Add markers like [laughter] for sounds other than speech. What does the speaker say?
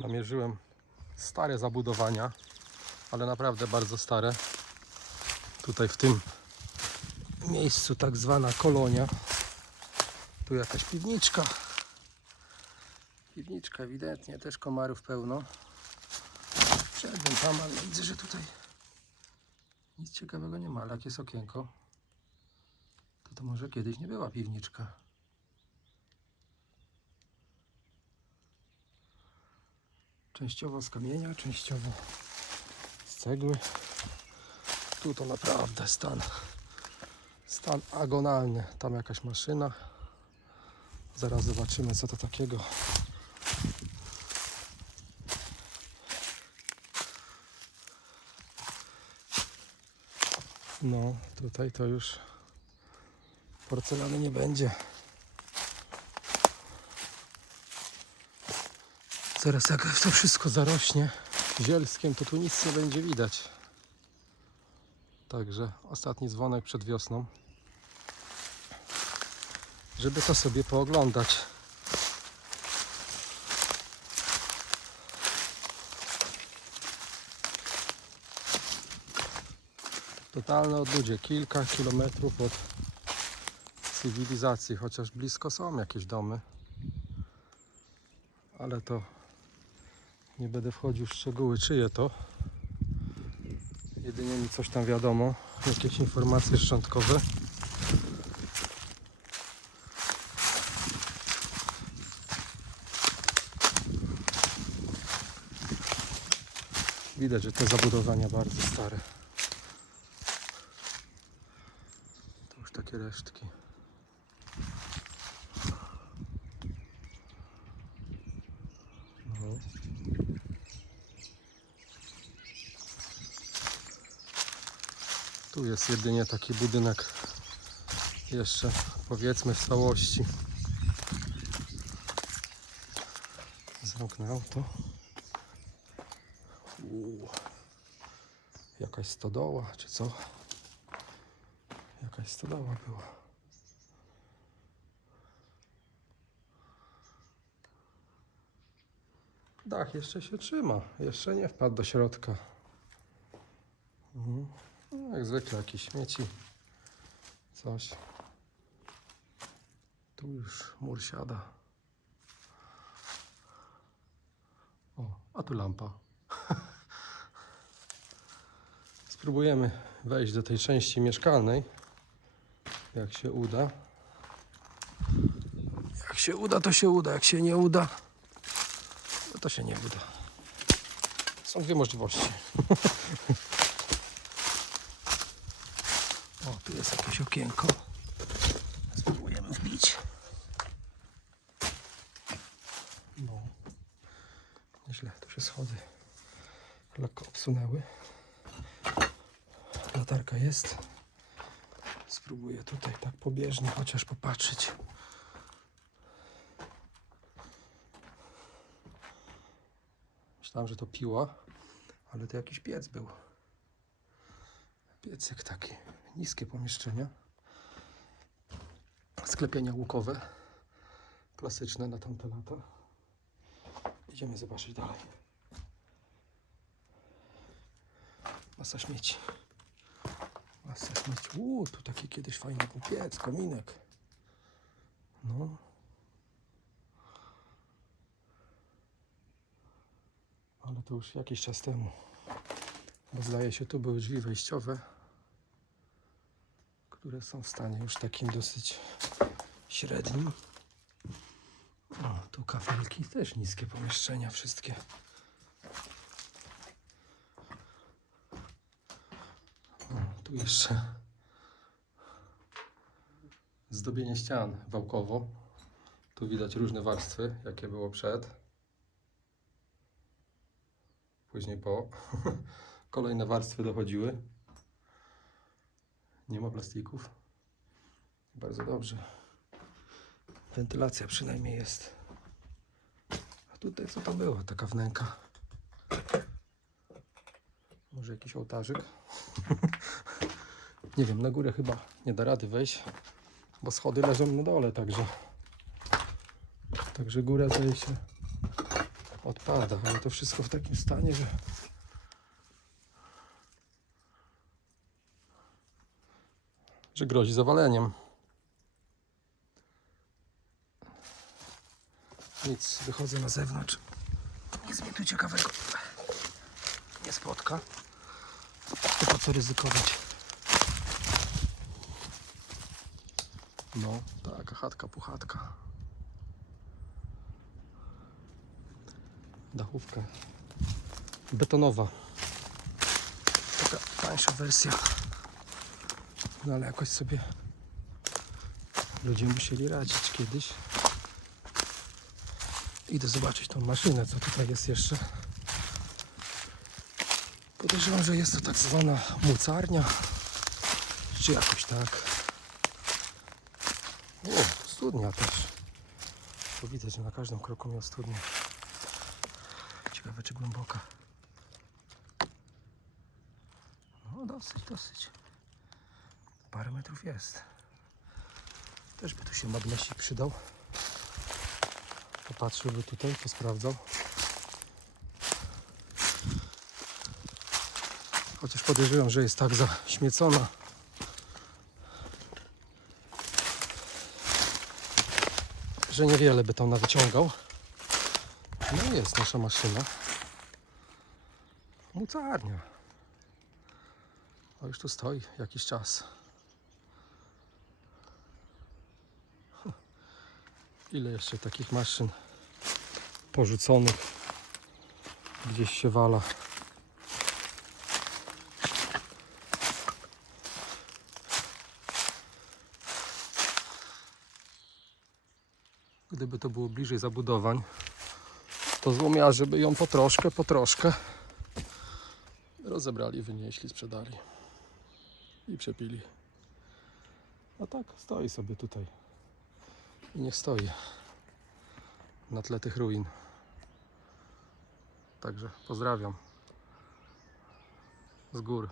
Namierzyłem stare zabudowania, ale naprawdę bardzo stare. Tutaj w tym miejscu tak zwana kolonia. Tu jakaś piwniczka. Piwniczka ewidentnie, też komarów pełno. Wszedłem tam, ale widzę, że tutaj nic ciekawego nie ma, ale jak jest okienko, to to może kiedyś nie była piwniczka. Częściowo z kamienia, częściowo z cegły. Tu to naprawdę stan, stan agonalny. Tam jakaś maszyna. Zaraz zobaczymy co to takiego. No, tutaj to już porcelany nie będzie. Zaraz jak to wszystko zarośnie zielskiem, to tu nic nie będzie widać. Także ostatni dzwonek przed wiosną. Żeby to sobie pooglądać. Totalne odludzie, kilka kilometrów od cywilizacji, chociaż blisko są jakieś domy. Ale to nie będę wchodził w szczegóły, czyje to. Jedynie mi coś tam wiadomo, jakieś informacje szczątkowe. Widać, że te zabudowania bardzo stare. To już takie resztki. No. Tu jest jedynie taki budynek jeszcze powiedzmy w całości. Zamknę auto. Uuu. Jakaś stodoła czy co? Jakaś stodoła była. Dach jeszcze się trzyma. Jeszcze nie wpadł do środka. Mhm. No, jak zwykle jakieś śmieci. Coś. Tu już mur siada. O, a tu lampa. [laughs] Spróbujemy wejść do tej części mieszkalnej. Jak się uda. Jak się uda, to się uda. Jak się nie uda, to się nie uda. Są dwie możliwości. [laughs] O, tu jest jakieś okienko. Spróbujemy wbić. No. Nieźle, tu się schody lekko obsunęły. Latarka jest. Spróbuję tutaj tak pobieżnie chociaż popatrzeć. Myślałem, że to piła, ale to jakiś piec był. Piecyk taki. Niskie pomieszczenia. Sklepienia łukowe. Klasyczne na tamte lata. Idziemy zobaczyć dalej. Masa śmieci. Masa śmieci. Uuu, tu taki kiedyś fajny był piec, kominek. No. Ale to już jakiś czas temu. Bo zdaje się, tu były drzwi wejściowe, które są w stanie już takim dosyć średnim. O, tu kafelki, też niskie pomieszczenia wszystkie. O, tu jeszcze zdobienie ścian wałkowo. Tu widać różne warstwy, jakie było przed. Później po. [laughs] Kolejne warstwy dochodziły. Nie ma plastików. Bardzo dobrze. Wentylacja przynajmniej jest. A tutaj co to było? Taka wnęka. Może jakiś ołtarzyk? [laughs] nie wiem, na górę chyba nie da rady wejść, bo schody leżą na dole, także. Także góra się odpada, ale to wszystko w takim stanie, że że grozi zawaleniem. Nic, wychodzę na zewnątrz. Nic mnie tu ciekawego nie spotka. To po co ryzykować? No, taka chatka, puchatka. Dachówka betonowa. Taka tańsza wersja. No ale jakoś sobie ludzie musieli radzić kiedyś. Idę zobaczyć tą maszynę, co tutaj jest jeszcze. Podejrzewam, że jest to tak zwana mucarnia, czy jakoś tak. O, studnia też. Bo widać, że na każdym kroku miał studnię. Ciekawe, czy głęboka. No, dosyć, dosyć. Parę metrów jest. Też by tu się magnesik przydał. Popatrzyłby tutaj, posprawdzał. Chociaż podejrzewam, że jest tak zaśmiecona. Że niewiele by tam wyciągał. No jest nasza maszyna. Mucarnia. O, już tu stoi jakiś czas. Ile jeszcze takich maszyn porzuconych gdzieś się wala. Gdyby to było bliżej zabudowań, to złomiarze by ją po troszkę, po troszkę rozebrali, wynieśli, sprzedali i przepili. A tak stoi sobie tutaj. I niech stoi na tle tych ruin. Także pozdrawiam z gór.